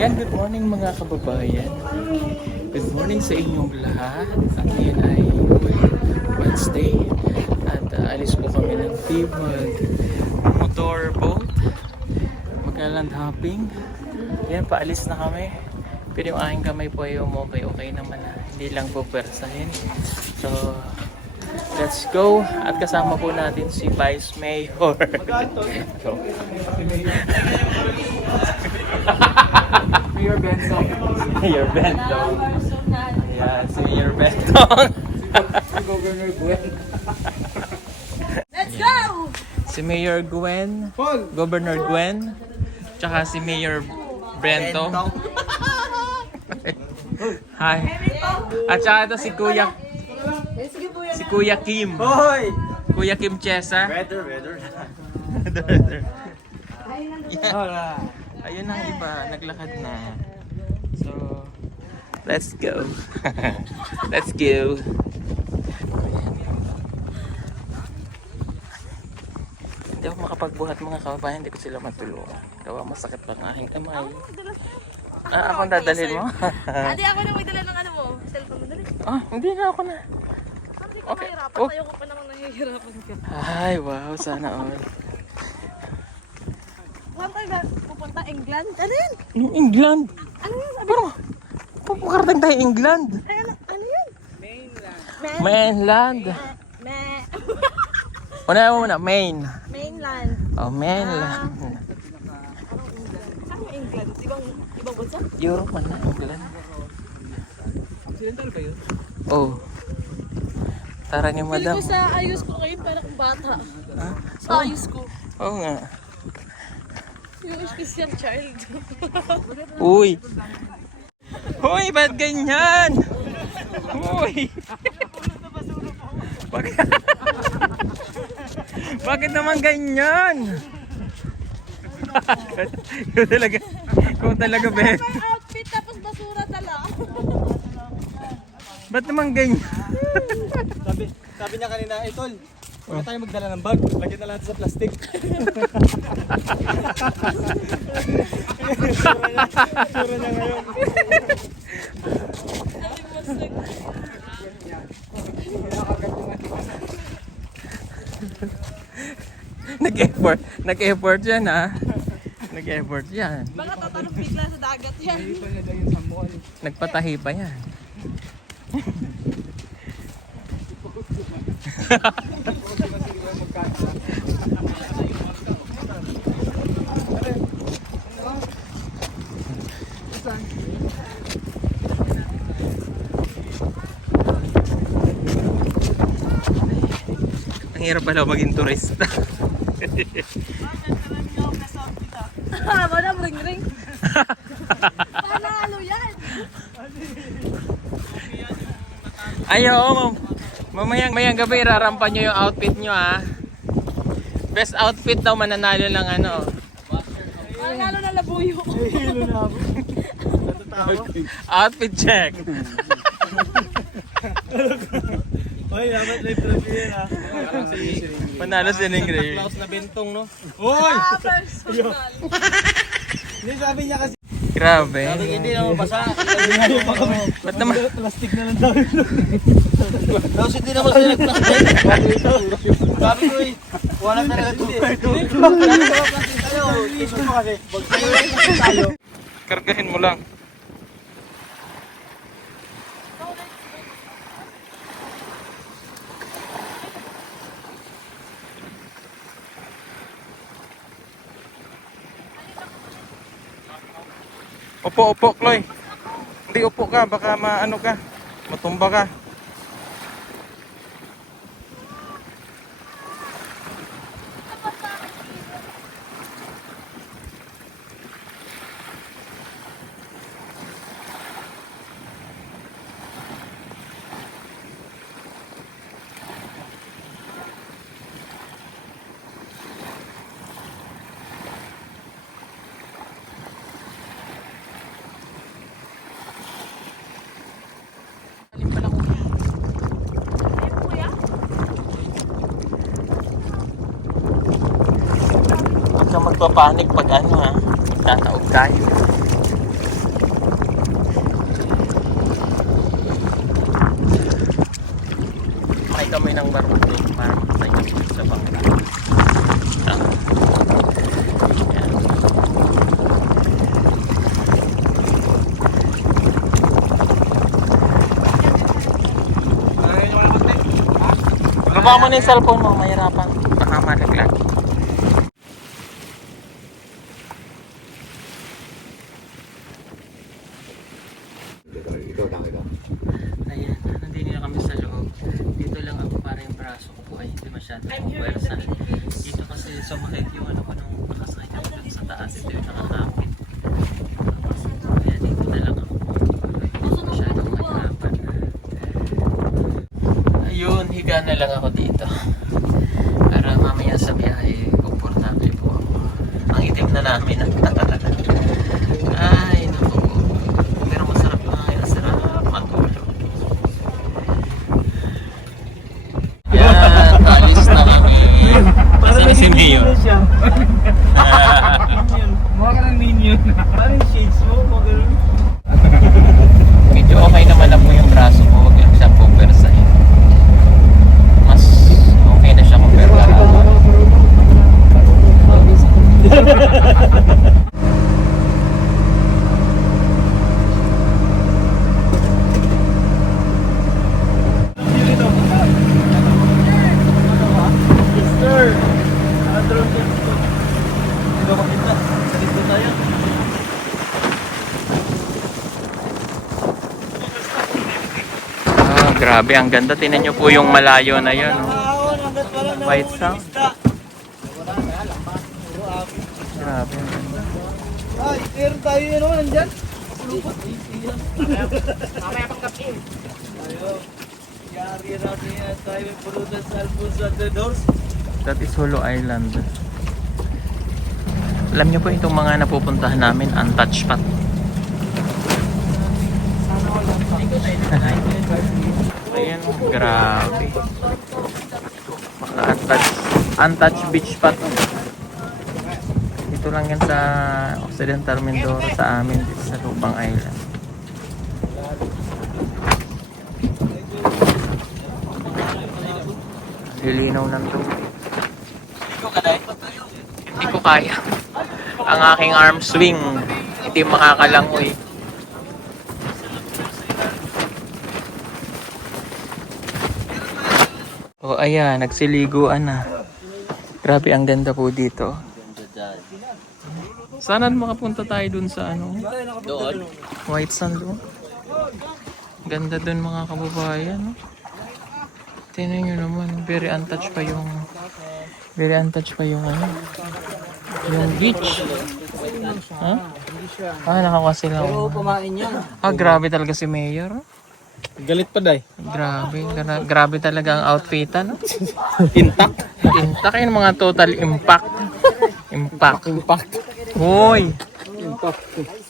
Yan, good morning mga kababayan. Good morning sa inyong lahat. At ngayon ay Wednesday. At alis po kami ng Tibag motorboat. Magka-land hopping. Yan, paalis na kami. Pero yung aking kamay po ay okay naman na. Hindi lang po persahin. So, let's go. At kasama po natin si Vice Mayor. So, Mayor Bentong. Mayor Bentong. Yeah, si Mayor Bentong. Si Governor Gwen. Let's go! Si Mayor Gwen. Paul! Governor Gwen. Tsaka si Mayor Bentong. Hi. At saka ito si Kuya. Si Kuya Kim. Hoy! Kuya Kim Chesa. Weather. Yeah. Hola. Ayun ang iba, naglakad na. So, let's go. Let's go. Hindi ako makapagbuhat mga kababayan, hindi ko sila matulungan. Gawa masakit lang aking kamay. Akong dadalhin mo? Adi, ako na may dala ng ano mo. Cellphone mo, dali. Hindi na ako na. Hindi ka Okay. mahirapan. Oh. Ayoko pa namang nahihirapan ka. Ay, wow, sana all. Saan tayo na pupunta? England? Ano yun? Yung England. Ano yun? Sabi, Pero, pupukarating tayo England. ay, ano yun? Mainland. Me. Una mo muna, Main. Mainland. Oh, mainland. Saan yung England? Ibang bansa? Europe man na, England. Occidental ba yun? Oh. Tara ni Pili madam. ko sa ayos ko ngayon para kung bata. Ha? Sa ayos ko. Oo nga. Yung special child. Uy. Uy, ba't ganyan? Uy. Bakit naman ganyan? Ikaw talaga, Ben. May outfit tapos basura tala. Ba't naman ganyan? Sabi niya kanina, tol, huwag tayo magdala ng bag. Lagyan na lang sa plastic. Sura niya ngayon. Nag-effort yan, ha? Nag-effort yan. Baka tatanong bigla sa dagat yan. Nagpatahi pa yan. Ang hirap pala maging turista. Madam, ring-ring. Panalo yan. Ayo, mamayang gabi rarampan nyo yung outfit nyo, ha. Best outfit daw mananalo ng ano. Panalo na labuyo. Hilo na ako. Outfit check. Hoy, dapat live review ha. Manalo si Ningray. Klaus na bentong, no? Hoy! Personal. Hindi sabi niya kasi. Grabe. Hindi na mabasa. Ba't naman? Plastic na lang daw. Tapos hindi naman sila nag-plastic. Sabi ko wala talaga ito. Plastic tayo. Isip mo kasi. Pag tayo. Kargahin mo lang. Upo, Chloe. Hindi upo ka, baka maano ka. Matumba ka. Huwag kang magpapanik pag ano, ha. Tataog tayo. kami ng marunong para tayo sa bangka. Yan. Baba mo na yung cellphone mo, mahirapan. Baka malaglag. Ayan, nandito na kami sa loob. Dito lang ako para yung braso ko po ay hindi masyadong puwersa. Dito kasi sumakit yung ano ko nung nakasakit ako dun sa taas. Ito yung nakakapit. Kaya dito na lang ako. Hindi masyadong mahirapan. Ayun, higa na lang ako dito. Para mamaya sa biyahe, komportable po ako. Ang itim na namin. Ay, naku. Pero masarap na kaya sarap matulog. Yan, alis na kami. Saan si Mio? Mukha ka ng minion. Parang shades mo, mga Medyo okay naman na po yung braso ko. Huwag lang siyang pumpersahin. Mas okay na siya compare ka. Sir! Nakatulong siya. Hindi ba makita? Salito tayo. Ah, grabe, ang ganda. Tingnan niyo po yung malayo na yun. Oh. Ahon, hanggat wala na White huli sound. isda. Grabe. ang ganda. Ay, meron tayo yun, oh, nandyan. Mamaya pang gabi. Ayo. Yari natin yan. Tayo may pulutan sa Alfonso at the doors. That is Holo Island. Alam niyo po itong mga napupuntahan namin, untouched spot. Ayan, grabe. Mga untouched beach spot. Ito lang yan sa Occidental Mindoro sa amin dito sa Lubang Island. Lilinaw ng tubig. Hindi ko kaya. Ang aking arm swing, hindi makakalangoy. Oh, ayan, nagsiliguan na. Grabe, ang ganda po dito. Sana makapunta tayo dun sa ano? Doon? White Sand doon. Ganda dun mga kababayan. No? Tingnan nyo naman, very untouched pa yung ano, yung beach. Ha? Ah, nakakuha sila. Oo, kumain yan. Ah, grabe talaga si Mayor. Galit pa, day. Grabe talaga ang outfitan. No? Intact yung mga total impact. Impact. Hoy!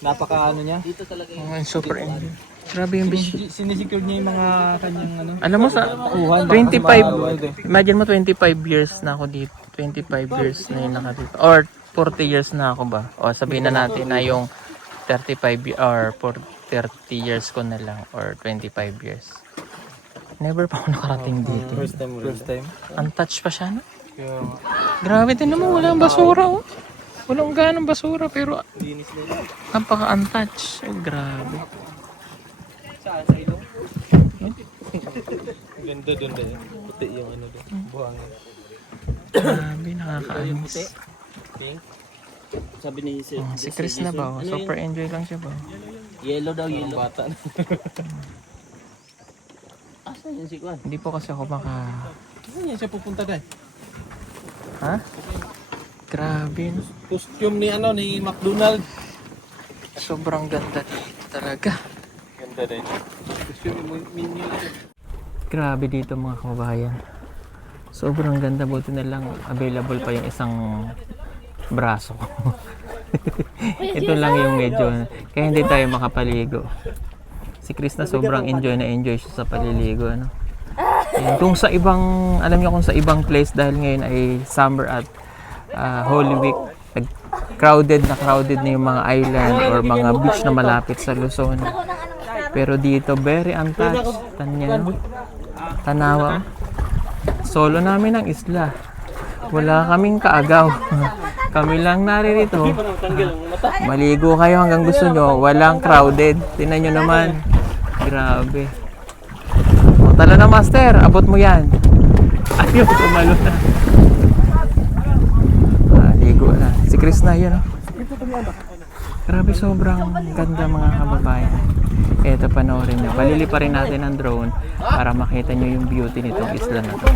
Napaka ano niya. Dito talaga Oh, super enjoy. Grabe yung beach. Sinisecure niya yung mga kanyang ano. Alam mo sa 25, imagine mo 25 years na ako dito. 25 years na yun naka dito. Or 40 years na ako ba? O sabihin na natin na yung 35 or 30 years ko na lang or 25 years. Never pa ako nakarating dito. First time. Untouched pa siya, no? Grabe din naman, walang basura, oh. Walang ganong basura, pero napaka-untouched. Oh, grabe. Saan? Sa ilong? Ganda doon din. Puti yung ano doon. Buhangin. Grabe, nakakaamis. Pink? Sabi ni Si Chris na ba? Oh? Super enjoy lang siya ba? Yellow daw, yellow. Bata na. Asan yun si Kwan? Hindi po kasi ako Saan yan siya pupunta dahil? Ha? Grabe, no? Costume ni ano, ni McDonald. Sobrang ganda dito talaga. Ganda din. Costume ni Minion. Grabe dito mga kababayan. Sobrang ganda, buti na lang available pa yung isang braso ko. Ito lang yung medyo, kaya hindi tayo makapaligo. Si Chris na sobrang enjoy siya sa paliligo, ano. Ayan, kung sa ibang, alam niyo kung sa ibang place dahil ngayon ay summer at Holy Week, crowded na yung mga island or mga beach na malapit sa Luzon. Pero dito very untouched. Tanawa. Solo namin ang isla. Wala kaming kaagaw. Kami lang naririto. Maligo kayo hanggang gusto nyo. Walang crowded. Tingnan nyo naman. Grabe. O, tala na master. Abot mo yan. Ayun, tumalo na. Ligo na. Si Chris na yun. Grabe, sobrang ganda mga kababayan. Eto, panoorin nyo. Palili pa rin natin ang drone para makita nyo yung beauty nitong isla na to.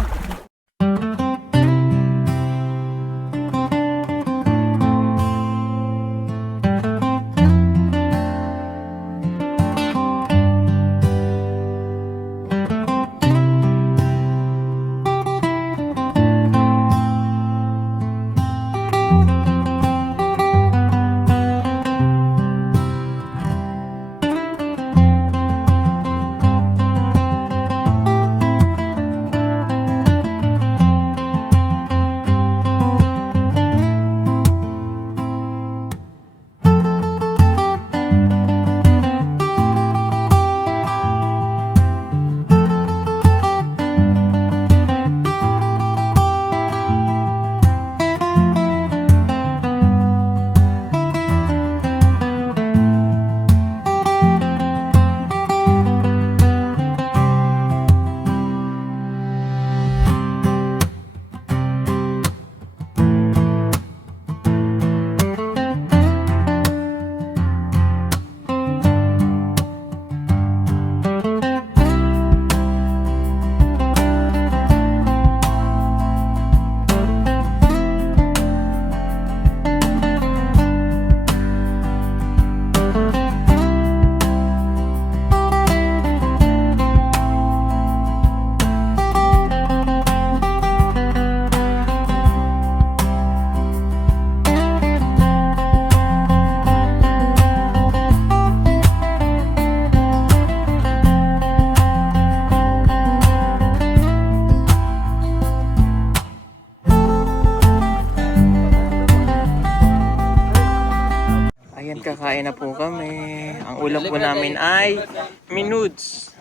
Kakain na po kami. Ang ulam po namin ay minudes.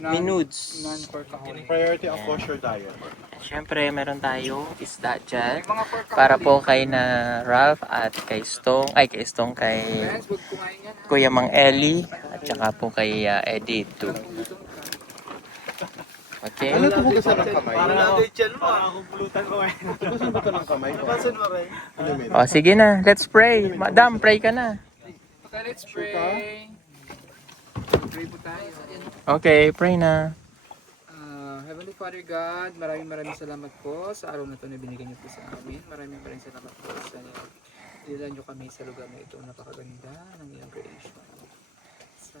Minudes. Priority of kosher diet. Siyempre, meron tayo isda dyan. Para po kay na Ralph at kay Stong. Ay, kay Stong, kay Kuya Mang Eli. At saka po kay Eddie too. Okay? Ano ito hugasan ng kamay? Parang na-detian mo. Parang pulutan ko eh. Hugasan ba ito ng kamay? Hugasan mo rin. O, sige na. Let's pray. Madam, pray ka na. Okay, let's pray. Pray po tayo. Okay, pray na. Heavenly Father God, maraming salamat po sa araw na ito na binigay niyo po sa amin. Maraming salamat po sa nila niyo kami sa lugar na ito. Napakaganda ng iyong creation. Sa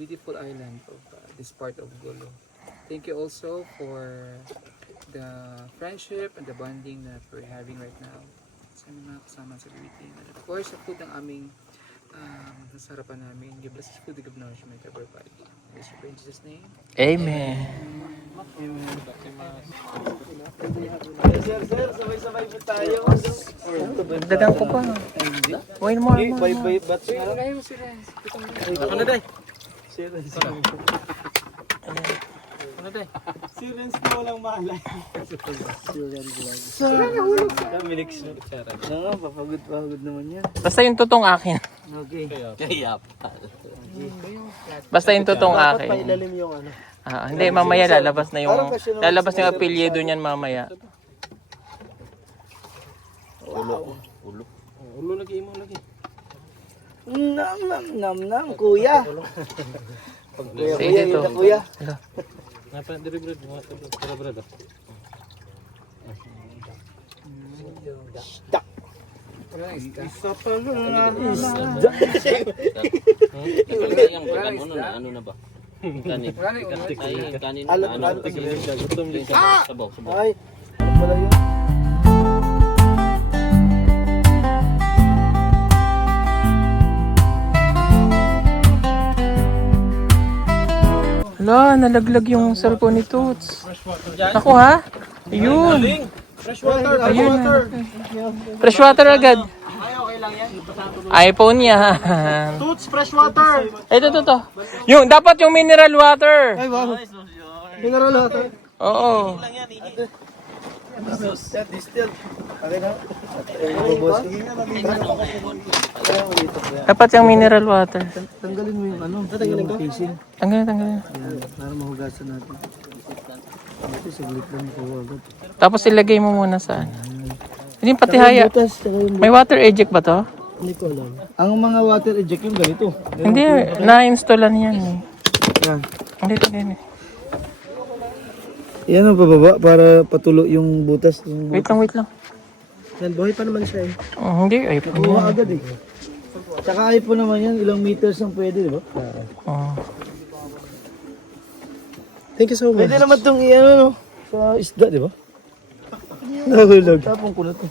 beautiful island of this part of Golo. Thank you also for the friendship and the bonding that we're having right now. Sa mga kasama sa greeting. And of course, sa food ng aming nasarapan namin. Give us food, give nourishment, ever body. Let's pray in Jesus' name. Amen. Sir, sabay-sabay po tayo. Dagang ko pa. Wait mo. Bye-bye bats na lang. Ngayon sila. Ako na day. Ano tayo? Serious na walang malay. Minix na. Oo, papagod naman yan. Basta yung tutong akin. Okay. Kaya Basta yung tutong akin. Pailalim yung ano. Hindi, mamaya lalabas na yung apelyido niyan mamaya. ulo lagi mo lagi. Nam, kuya. Sige dito. Kuya. Napa diri brad mo para brad. Isa pa lang. Yung ano na ba? Kanin. Kanin. Alat. Sabaw. Ay, ano pala yun? Hala, nalaglag yung cellphone ni Toots. Ako ha? Ayun. Fresh water, Ayun. Fresh water agad. iPhone yan. Toots, fresh water. Ito. Yung, dapat yung mineral water. Ay, wow. Mineral water. Oo. Distilled. Okay na? Boss. Dapat yung mineral water. Tanggalin mo yung ano. Tanggalin ko? Casing. Tanggalin. Yan. Para mahugasan natin. Ito, saglit lang po agad. Tapos ilagay mo muna saan. Hindi pati haya. Butas, tsaka yung May water eject ba to? Hindi ko alam. Ang mga water eject yung ganito. Hindi, na-installan yan eh. Yan. Hindi. Yan ang pababa para patulo yung butas. Yung Wait lang. Yan, buhay pa naman siya eh. Hindi, iPhone Buha yan. agad eh. Tsaka iPhone naman yan, ilang meters ang pwede, di ba? Oh. Thank you so much. Pwede naman itong i-ano no, sa isda, di ba? Nahulog. Tapong ko na to.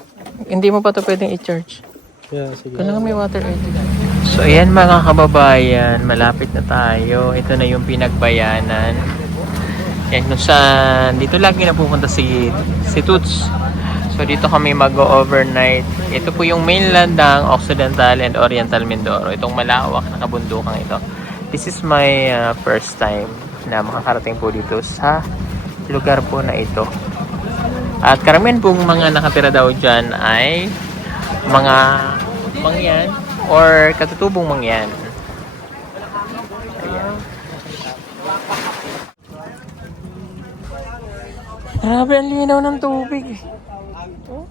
Hindi mo pa to pwedeng i-charge. Yeah, sige. Kailangan may water eject. So ayan mga kababayan, malapit na tayo. Ito na yung pinagbayanan. Yan kung saan, dito lagi na pupunta si Toots. So dito kami mag-overnight. Ito po yung mainland ng Occidental and Oriental Mindoro. Itong malawak na kabundukan ito. This is my first time na makakarating po dito sa lugar po na ito. At karamihan pong mga nakatira daw dyan ay mga mangyan or katutubong mangyan. Ayan. Grabe, ang linaw ng tubig. Oh?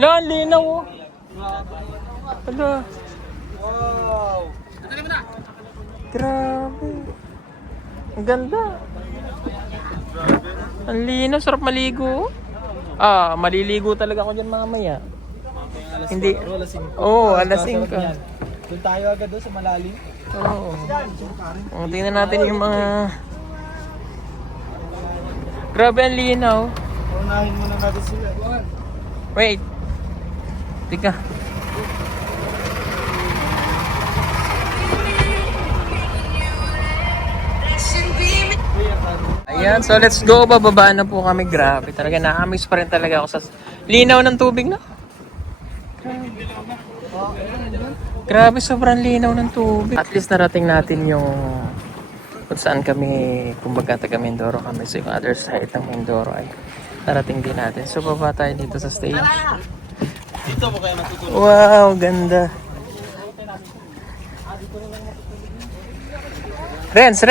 Ang linaw oh. Hala. Wow! Grabe. Ang ganda. Ang linaw, sarap maligo. Maliligo talaga ako dyan mamaya. Hindi. Oo, alas 5. Doon tayo agad doon sa malalim. Oo. Tingnan natin yung mga... Grabe ang linaw. Unahin muna natin sila. Wait. Tika. Ayan, so let's go. Bababa na po kami. Grabe. Talaga na-amaze pa rin talaga ako sa linaw ng tubig na. Grabe, sobrang linaw ng tubig. At least narating natin yung kung saan kami, kumbaga taga Mindoro kami. So yung other side ng Mindoro ay narating din natin. So baba tayo dito sa stage. Dito mo kaya matutulog. Wow, ganda. Renz.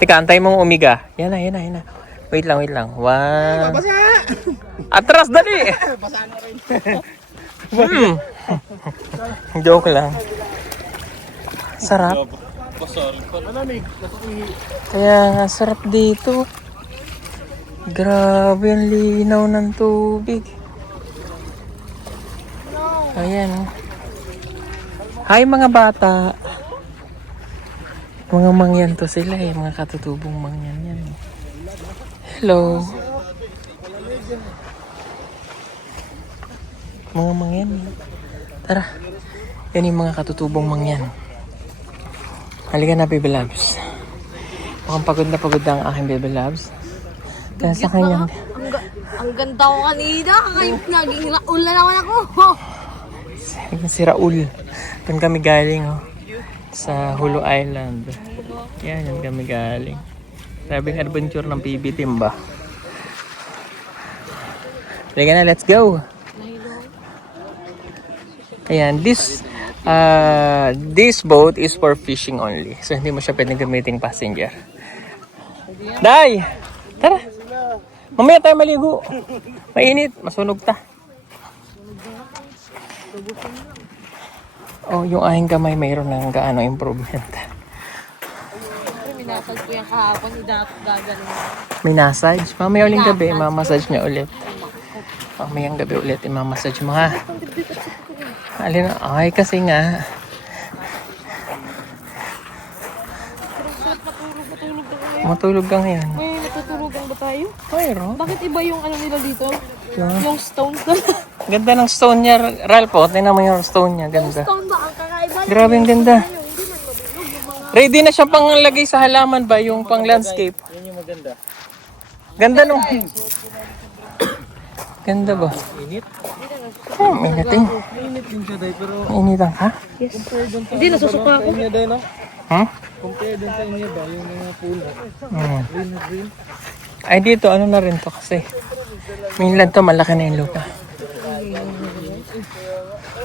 Teka, antay mong umiga. Yan na. Wait lang. Wow. Atras, dali! Basa na rin. Joke lang. Sarap. Malamig. Kaya nga, sarap dito. Grabe ang linaw ng tubig. Ayan. Hi mga bata. Mga mangyan to sila eh. Mga katutubong mangyan yan. Hello. Mga mangyan. Tara. Yan yung mga katutubong mangyan. Halika na, Baby Loves. Mukhang pagod na ang aking Baby Loves. Kaya sa kanyang... Ang ganda ko kanina. Naging raul na naman ako. Si Raul. Doon kami galing sa Hulu Island. Yan kami galing. Sabing adventure ng PB team ba? Halika na, let's go! Ayan, this boat is for fishing only. So hindi mo siya pwedeng gamitin passenger. Day! Tara! Mamaya tayo maligo. Mainit, masunog ta. Oh, yung aking kamay mayroon ng gaano improvement. Minasal ko yung kahapon. Gagaling. May massage. Mamaya uling gabi, mamassage niya ulit. Mamayang gabi ulit, imamassage mo ha. Alin, ay kasi nga. Matulog ka ngayon. May natutulugan ba tayo? Mayroon. Bakit iba yung ano nila dito? Yeah. Yung stones doon. Ganda ng stone niya, Ralph. Tingnan mo yung stone niya, ganda. Stone ba? Ang kakaiba. Grabe ang ganda. Ready na siya pang lagay sa halaman ba, yung pang landscape. Yan yung maganda. Ganda nung... Ganda ba? Init? Initing. Init din siya, Day, pero... Initan ka? Hindi, nasusuka ako. Kanya, Day, no? Huh? Compare dun sa inyo ba, yung mga puno. Green na green. Ay, dito, ano na rin to kasi. Mainland to, malaki na yung lupa.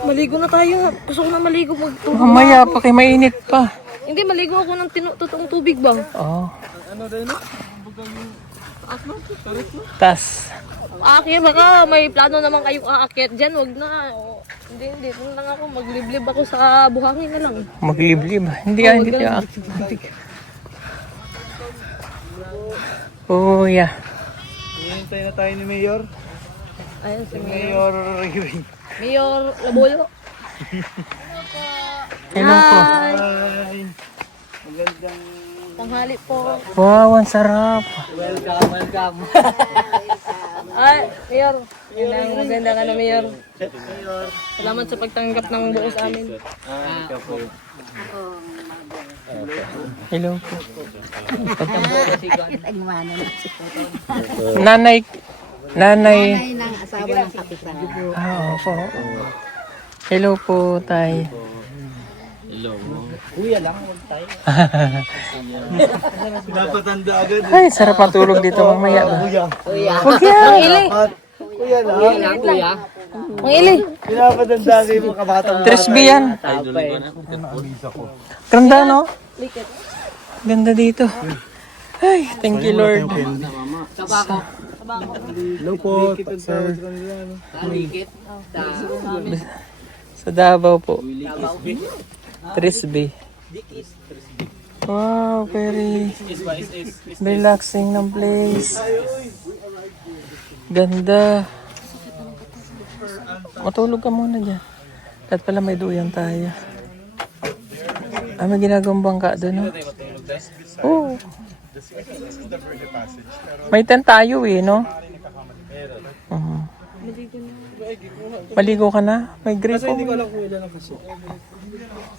Maligo na tayo. Gusto ko na maligo. Magtubig. Mamaya pa kay mainit pa. Hindi, maligo ako ng totoong tubig ba? Oo. Ano rin? Tas, Aakyat, baka may plano naman kayong aakyat dyan. Huwag na. O, hindi. Doon lang ako. Magliblib ako sa buhangin na lang. magliblib. Hindi hindi siya. Oh, yeah. Hinihintay na tayo ni Mayor. Ayun si Mayor Ring. Mayor Labolo. Hello po. Hi! Magandang Tanghali po. Wow, ang sarap. welcome. Ay, Mayor. Maganda ka na, Mayor. Salamat sa pagtanggap ng buo sa amin. Hello po. Nanay. ng asawa ng kapitan. Ah, opo. Hello po, tay. Hello mo. Dapat handa agad. Ay, sarap matulog dito mamaya ba? Kuya. Huwag yan. Ang ili. Kuya lang. Ang ili. Dapat handa agad yung kabatang. Trisby yan. Idol ko na. Ganda, no? Ganda dito. Ay, thank you, Lord. Hello po, sir. Sa Davao po. Trisby. Wow, very relaxing ng place. Ganda. Matulog ka muna dyan. At pala may duyan tayo. Ah, may ginagawang bangka doon, no? Oo. May tent tayo eh, no? Mhm. Maligo ka na? May gripo. Hindi ko alam kung ilan ang kasi.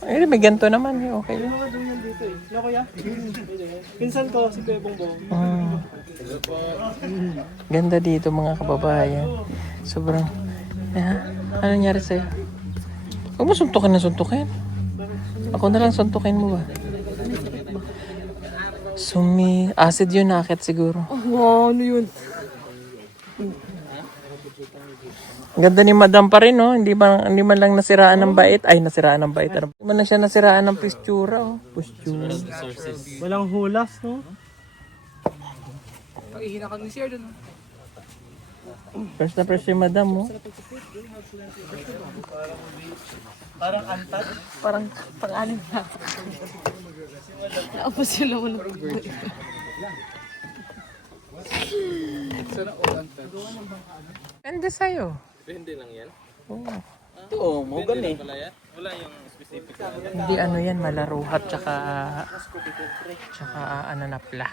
Eh, may ganito naman eh. Okay lang. Dito eh. No, kuya? Pinsan ko, si Kuya Bongbong. Ganda dito mga kababayan. Sobrang... ano nangyari sa'yo? Huwag mo suntukin na suntukin. Ako na lang suntukin mo ba? Acid yun, nakakit siguro. Wow, ano yun? Ganda ni Madam pa rin, no? Hindi man lang nasiraan ng bait. Ay, nasiraan ng bait. Hindi man lang siya nasiraan ng postura, oh. Postura. Walang hulas, no? Pag-ihina ka ni Sir doon. First na first si Madam, oh. Parang antad. Parang pang-anim na. Naapos yung laman ng tubig. Sana all antad. Ganda sa'yo. Depende lang yan. Oo. Oo, mo gani. Wala yung specific. Hindi ano yan, malaruhat tsaka ano na pla.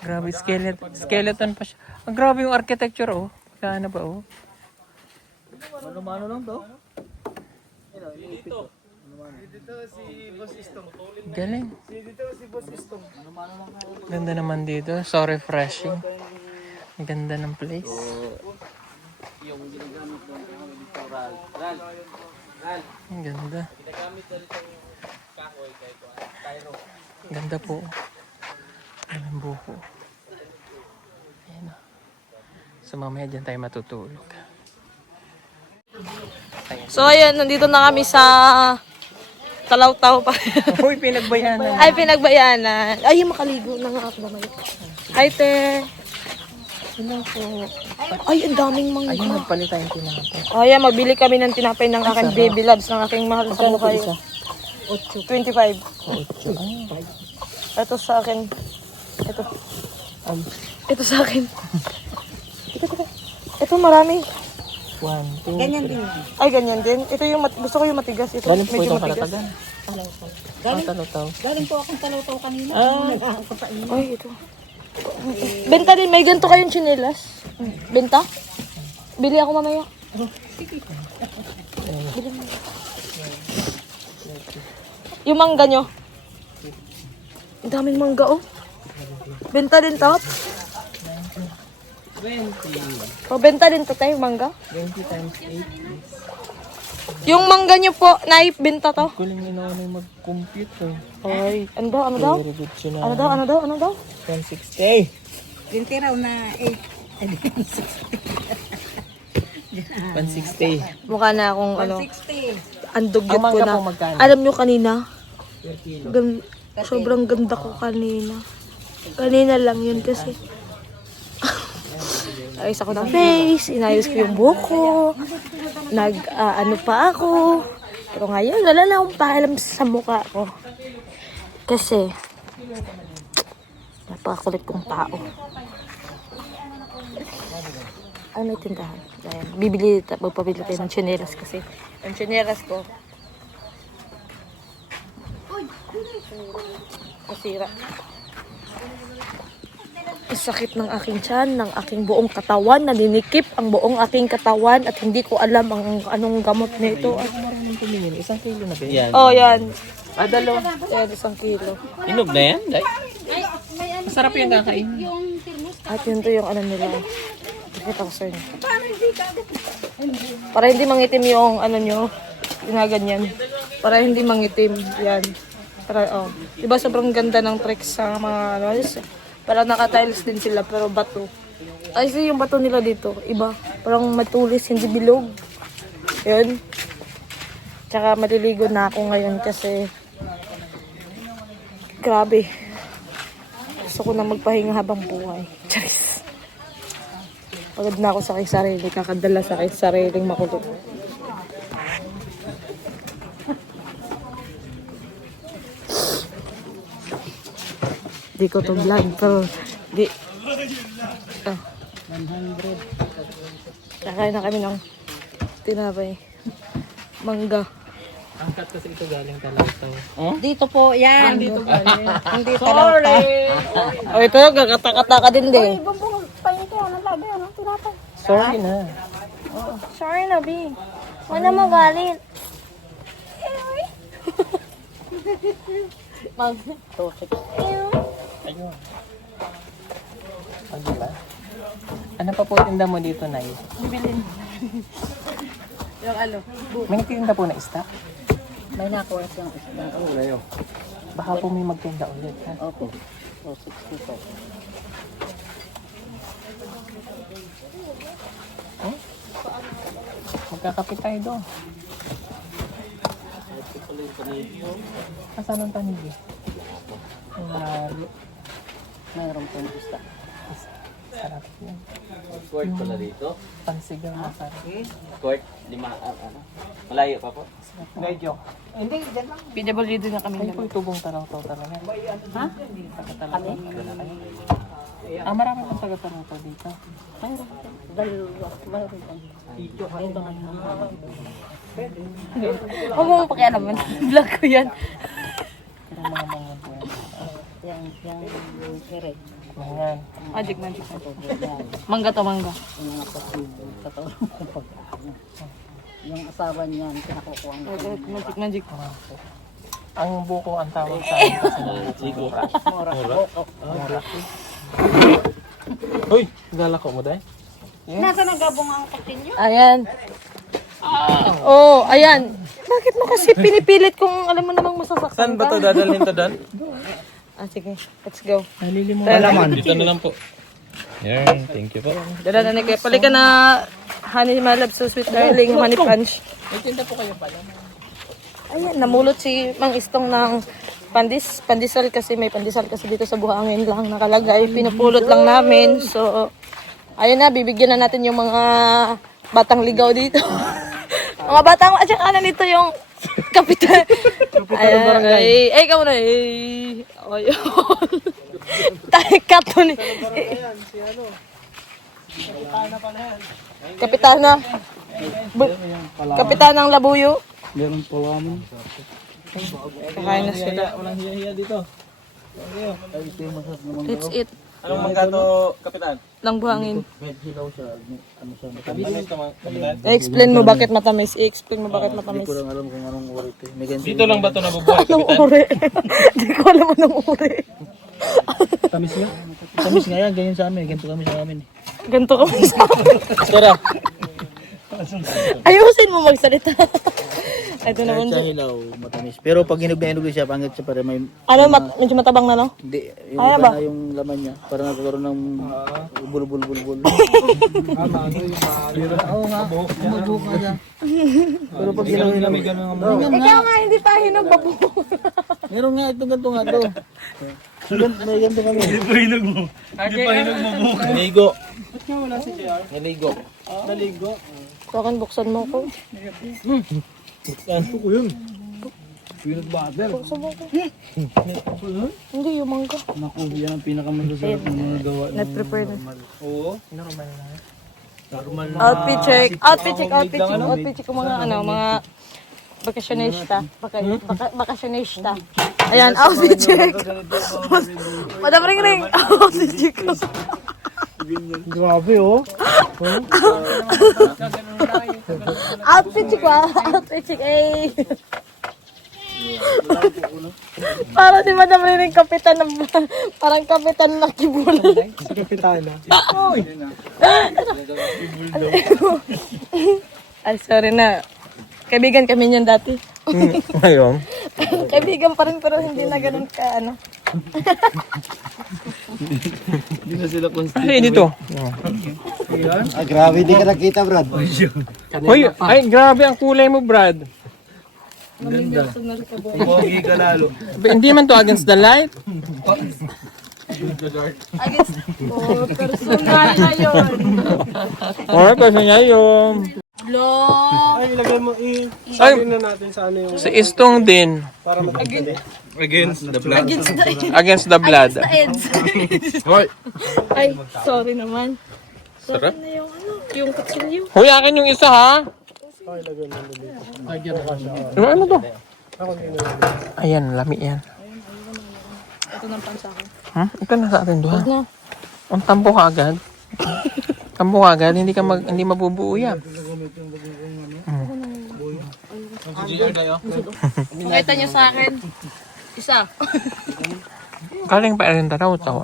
Grabe, skeleton pa siya. Ang grabe yung architecture, oh. Kano ba, oh? Mano lang to. Galing. Ganda naman dito. So refreshing. Ang ganda ng place. Yung ginagamit doon ang litoral. Ang ganda. Ganda po. Ang buko. Ayan. So mamaya dyan tayo matutulog. So ayan, nandito na kami sa Talaw-taw pa. Uy, pinagbayanan. Ay, pinagbayanan. Ay, makaligo na nga ako naman. Ay, te. Hello po. Ay, ang daming mangga. Ayun, nagpalit tayong tinapay. Ayan, magbili kami ng tinapay ng aking baby loves, ng aking mahal sa buhay. 25. Ito sa akin. Ito. Ito sa akin. Ito marami. 1, 2, Ganyan din. Ay, ganyan din. Ito yung gusto ko yung matigas. Ito Galing po medyo itong matigas. kalatagan. Talaw-taw. Galing po akong talaw-taw kanina. Nag-aangko sa inyo. Ay, ito. Benta din. May ganito kayong chinelas. Benta? Bili ako mamaya. Bili mo. Yung mangga nyo. Ang daming mangga, oh. Benta din to. 20. O, benta din to tayo, mangga. 20 times 8 is Yung mangga nyo po, naibenta to. Galing na naman mag-compute eh. Ay, ano daw, ano daw? Very good siya na. Ano daw, ano daw, ano daw? 160. 20 raw na 8. 160. Mukha na akong ano, 60. ang dugyot Ang ko mangga na. po magkano? Alam nyo kanina, Per kilo. sobrang ganda ko kanina. Kanina lang yun kasi. Ayos ako ng face, inayos ko yung buhok ko, ano pa ako. Pero ngayon, wala na akong pakialam sa mukha ko. Kasi, napakakulit kong tao. Ay, may tindahan. Ayan, magpabili tayo ng tsinelas kasi. Yung tsinelas ko, masira. Ang sakit ng aking tiyan, ng aking buong katawan, naninikip ang buong aking katawan at hindi ko alam ang anong gamot nito. Marunong tumingin. 1 kilo na ba? Yan. Oh, yan. Dalawa. Yan, 1 kilo. Inog na yan, Day? Masarap yung kakain. At yun to yung ano nila. Nakita ko sa inyo. Para hindi mangitim yung ano nyo. Ginaganyan. Para hindi mangitim. Yan. Para, oh. Diba sobrang ganda ng tricks sa mga ano. Para naka-tiles din sila pero bato. Kasi yung bato nila dito, iba. Parang matulis, hindi bilog. Yun. Tsaka maliligo na ako ngayon kasi grabe. Gusto ko na magpahinga habang buhay. Charis. Pagod na ako sa aking sarili. Kakadala sa aking sariling makulot. Di ko to vlog pero di. Ah. 100. Kakain na kami ng tinapay. Mangga. Angkat kasi ito galing talaga. Dito po, yan. Dito galing. Hindi talaga. O ito, gagata-kata ka din din. Sorry na. Sorry na, B. Huwag na magalit. Ayun. Pag diba? Ano pa po tinda mo dito, Nay? Bibilin. Yung ano? May nagtitinda po na stock? May nakuha siyang isda. Baka po may magtinda ulit, ha? Opo. O, 60 po. Magkakapit tayo doon. Asan ang tanigi? Mayroon pong isda. Sarap yun. Court pala dito. Pansigang masarap. Court, 5, ano? Malayo pa po. Medyo. PWD na kami. Kayo po itubong taraw-taw talaga. Ha? Taga-taraw-taw talaga kayo. Marami pang taga-taraw-taw dito. Dalawa. Mayroon pong. Huwag mong pakialaman. Vlog ko yan. Pero mga po yan. Yung kere. Ayan. Magic. Mangga to, mangga. Yung mga pasibo. Katawan ko pag ano. Yung asawa niyan, pinakukuha niya. Magic. Ang buko ang tawag sa akin kasi sigura. Mora. Uy, galako mo dahil? Nasa nagabong ang patinyo? Ayan. Oh, ayan. Bakit mo kasi pinipilit kung alam mo namang masasaktan Saan ba ka? to dadalhin to doon? Sige, let's go. Nalilimutan. Dito na lang po. Yan, thank you po. Dala na kaya. Pali ka na honey my love so sweet darling honey punch. May tinda po kayo pala. Ayan, namulot si Mang Istong ng pandesal kasi may pandesal kasi dito sa buhangin lang nakalagay. Pinupulot lang namin. So, ayun na, bibigyan na natin yung mga batang ligaw dito. Mga batang, at saka nito yung kapitan. Ayan, ay, ikaw na, ayun. Tayo kato ni. Kapitana. Kapitanang Labuyo. Meron po naman. Kakain na sila. Walang hiya-hiya dito. Let's eat. Anong mangga to, Kapitan? Lang buhangin. Hilaw siya. Ano siya? Ano ito, Kapitan? I-explain mo bakit matamis. I-explain mo bakit matamis. Hindi ko lang alam kung anong uri ito. May ganito. Dito lang ba ito nabubuhay, Anong Kapitan? uri? Hindi ko alam anong uri. Tamis nga. Tamis nga yan. Ganyan sa amin. Ganito kami sa amin. Ganito kami sa Tara. Ayusin mo magsalita. Ito naman. Kahit sa hilaw, matamis. Pero pag hinog na hinog siya, pangit siya para may... Ano, medyo matabang na, no? Hindi, yung Ayaw iba ba? na yung laman niya. Para nagkakaroon ng bul-bul-bul-bul. Oo nga, mabuhok nga siya. Pero pag hilaw-hilaw, may gano'n nga. Ikaw nga, hindi pa hinog babuo. Meron nga, ito ganito nga to. May ganito kami. Hindi pa hinog mo. Hindi pa hinog mo buhok. Naligo. Ba't nga wala si JR? Naligo. Naligo? So, akin, buksan mo ko. Ano ko yun? Peanut butter. Buksan mo ko. Hindi, yung mangga. Naku, yan ang pinakamasasarap ng mga gawa. Not prepared. Oo. Outfit check. Outfit check. Outfit check. Outfit check ng mga mga bakasyonista. Bakasyonista. Ayan, outfit check. Madam Ring Ring. Outfit check. Grabe oh. Outfit check ba? Outfit check. Eh. Para si Madam Ring Ring kapitan ng parang kapitan na kibul. Si Kapitana. Ay, sorry na. Kaibigan kami niyan dati. Ngayon? Kaibigan pa rin pero hindi na ganun ka ano. Hindi na sila constitute. Ay, dito. Grabe, di ka nakita, Brad. Hoy, ay, grabe ang kulay mo, Brad. Pogi ka lalo. Hindi man to against the light. Against personal na yun. Or kasi nga yung... Ay, ilagay mo Ay, na natin sa ano yung sa istong din. against the blood. Against the blood. The ends. Hoy, Ay, sorry naman. sarap. Ano yung yung kutsilyo? Hoy, akin yung isa, ha? Ano to? Ayan, lami yan. Ito ng pansa ko. Ito na sa atin doon. Na. Ang tampo ka agad. Tampo ka agad, hindi mabubuo yan. Pakita niyo sa akin. Isa. Galing pa rin taraw to.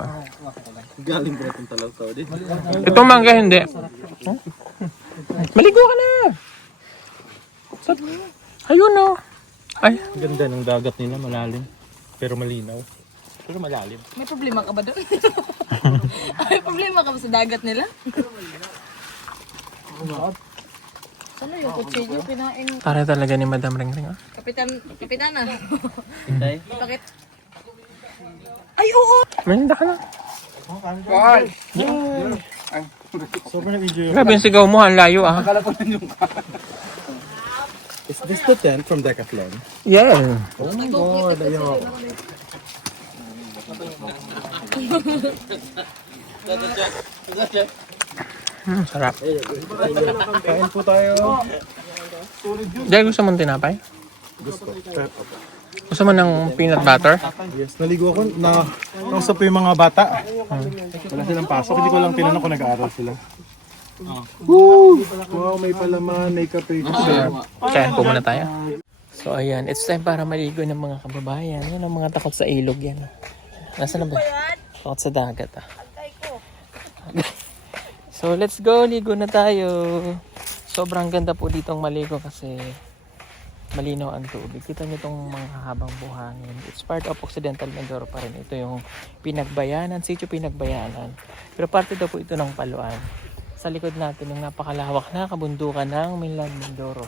Galing ba itong talaw-taw din? Ito mangga hindi. Maligo ka na. Ayun oh. Ay, Ganda ng dagat nila, malalim. Pero malinaw. Pero malalim. May problema ka ba doon? May problema ka ba sa dagat nila? Ano yung kutsilyo? Pinain. para talaga ni Madam Ring Ring. Kapitana. Bakit? Ay, oo! Malinda ka na. Sobrang na-enjoy. Grabe yung sigaw mo, ang layo ah. Is this the tent from Decathlon? Yeah. Oh my God, ayaw. Sarap. Kain po tayo. Dahil gusto mong tinapay? Gusto. Gusto mo ng peanut butter? Yes, naligo ako. Nakausap po yung mga bata. Wala silang pasok. Hindi ko lang tinanong kung nag-aaral sila. Woo! Wow, may palaman, may kape. Kaya po muna tayo. So ayan, it's time para maligo ng mga kababayan. Yan ang mga takot sa ilog yan. Nasaan na ba? Takot sa dagat ah. So let's go, ligo na tayo. Sobrang ganda po ditong maligo kasi malinaw ang tubig. Kita nyo itong mga habang buhangin. It's part of Occidental Mindoro pa rin. Ito yung Pinagbayanan, sitio Pinagbayanan. Pero parte daw po ito ng Paluan. Sa likod natin yung napakalawak na kabundukan ng Mainland Mindoro.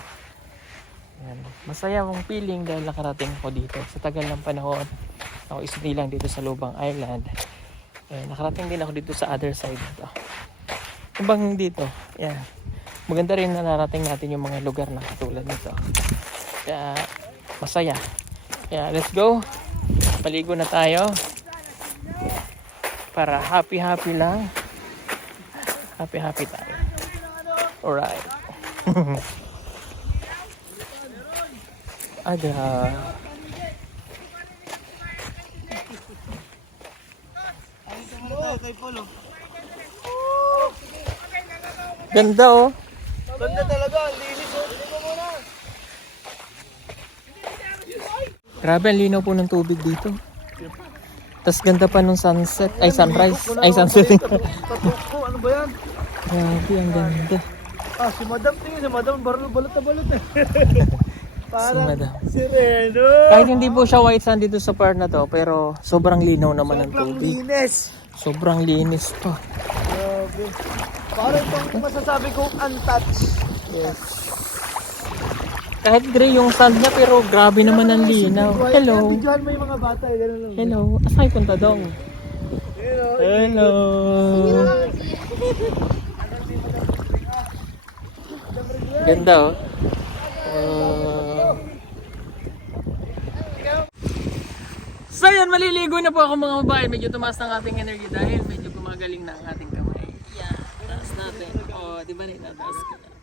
Ayan. Masaya akong feeling dahil nakarating ako dito. Sa tagal ng panahon, ako isinilang dito sa Lubang Island. Nakarating din ako dito sa other side dito. Kubang dito, yan. Maganda rin na narating natin yung mga lugar na katulad nito. Kaya masaya. Kaya let's go. Paligo na tayo. Para happy lang. Happy tayo. Alright. Aga. Ganda oh. Ganda talaga, ang linis oh. Grabe, ang linaw po ng tubig dito. Tapos ganda pa nung sunset, ay sunrise, ay sunset. Ano ba yan? Grabe, ang ganda. Si Madam, tingin si Madam, balot na balot eh. Si Madam. Sireno. Kahit hindi po siya white sand dito sa part na to, pero sobrang linaw naman ng tubig. Linis. Sobrang linis to. Grabe. Parang itong masasabi kong untouched. Kahit gray yung sand niya, pero grabe naman ang linaw. Hello. Bigyan mo yung mga bata, gano'n lang. Hello. Asa kayo punta dong? Hello. Ganda oh. So yan, maliligo na po ako mga babae. Medyo tumaas ng ating energy dahil medyo gumagaling na ang ating kamay. Yan, taas natin. O, di ba na itataas ko na?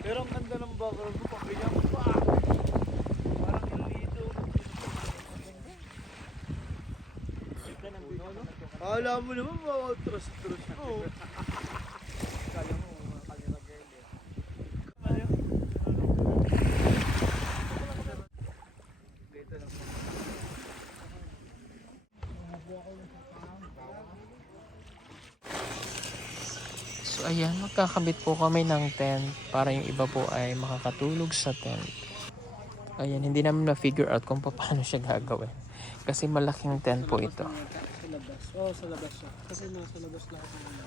Pero ang ganda ng background mo, pagkaya mo pa. Parang yung lito. Akala mo naman mga trust mo. Kala mo mga camera girl eh. Dito lang. So ayan, magkakabit po kami ng tent para yung iba po ay makakatulog sa tent. Ayan, hindi namin na-figure out kung paano siya gagawin. Kasi malaking tent po ito. Sa labas. Oo, sa labas siya. Kasi nasa labas lahat ng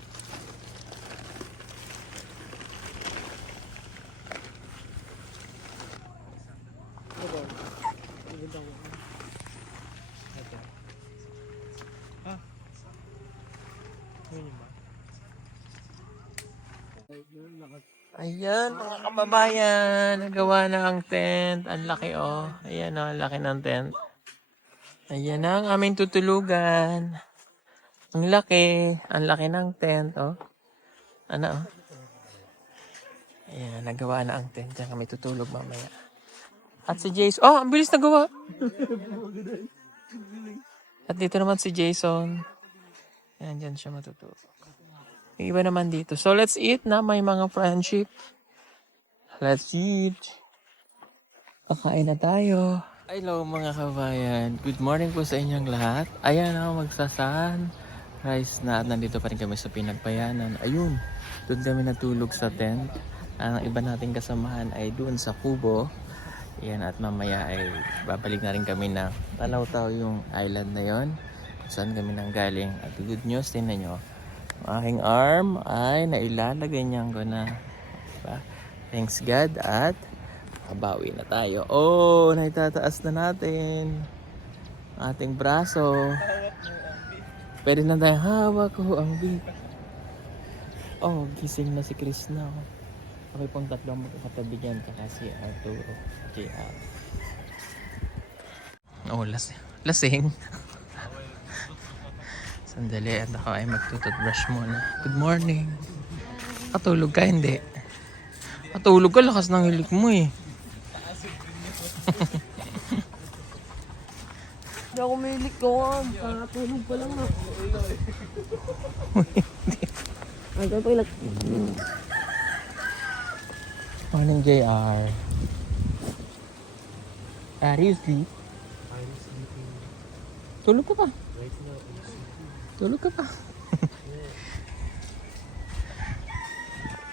Ayan, mga kababayan, nagawa na ang tent. Ang laki oh. Ayan oh, ang laki ng tent. Ayan na ang aming tutulugan. Ang laki ng tent oh. Ano oh. Ayan, nagawa na ang tent. Diyan kami tutulog mamaya. At si Jason, oh, ang bilis nagawa. At dito naman si Jason. Ayan, dyan siya matutulog. Yung iba naman dito. So, let's eat na. May mga friendship. Let's eat. Kakain na tayo. Hello mga kabayan. Good morning po sa inyong lahat. Ayan ako magsasan. Rice na. At nandito pa rin kami sa Pinagbayanan. Ayun. Doon kami natulog sa tent. Ang iba nating kasamahan ay doon sa kubo. Ayan. At mamaya ay babalik na rin kami na Talawtaw yung island na yon. Saan kami nang galing. At good news, tingnan nyo. Ang aking arm ay nailalagay niya ko na. Diba? Thanks God at kabawi na tayo. Oh, naitataas na natin ating braso. Pwede na tayo hawak ko ang beat. Oh, gising na si Chris na. Okay pong tatlong magkakatabi dyan. Tsaka si Arturo JR. Oh, lasing. Sandali at ako ay magtututbrush muna. Good morning. Katulog ka? Hindi. Katulog ka, lakas ng hilik mo eh. Hindi ako may likuan. Tulog pa lang ako. Ay, ito ilag. Morning, JR. Are you sleep? Tulog ka pa? Tulog ka pa?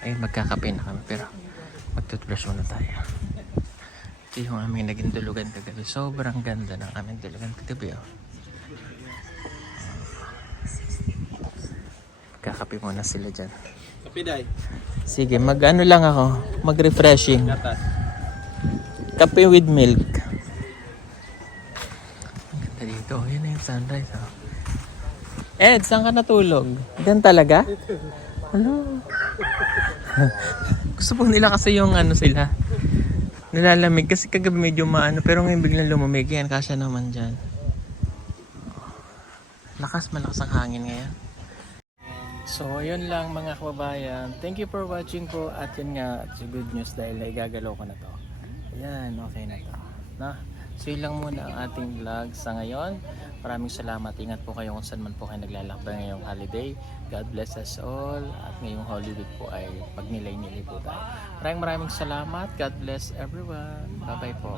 Ay, magkakape na kami pero magtutbrush muna tayo. Ito yung aming naging tulugan kagabi. Sobrang ganda ng aming tulugan kagabi. Oh. Magkakape muna sila dyan. Kape day. Sige, mag-ano lang ako. Mag-refreshing. Kape with milk. Ang ganda dito. Yan na yung sunrise. Oh. Ed, saan ka natulog? Diyan talaga? Ano? Gusto po nila kasi yung ano sila. Nilalamig kasi kagabi medyo maano pero ngayon biglang lumamig yan. Kasya naman dyan. Malakas ang hangin ngayon. So, yun lang mga kababayan. Thank you for watching po. At yun nga, it's good news dahil igagalaw ko na to. Ayan, okay na to. No? So, yun lang muna ang ating vlog sa ngayon. Maraming salamat. Ingat po kayo kung saan man po kayo naglalakbay ngayong holiday. God bless us all. At ngayong Holy Week po ay pagnilay-nilay po tayo. Maraming salamat. God bless everyone. Bye-bye po.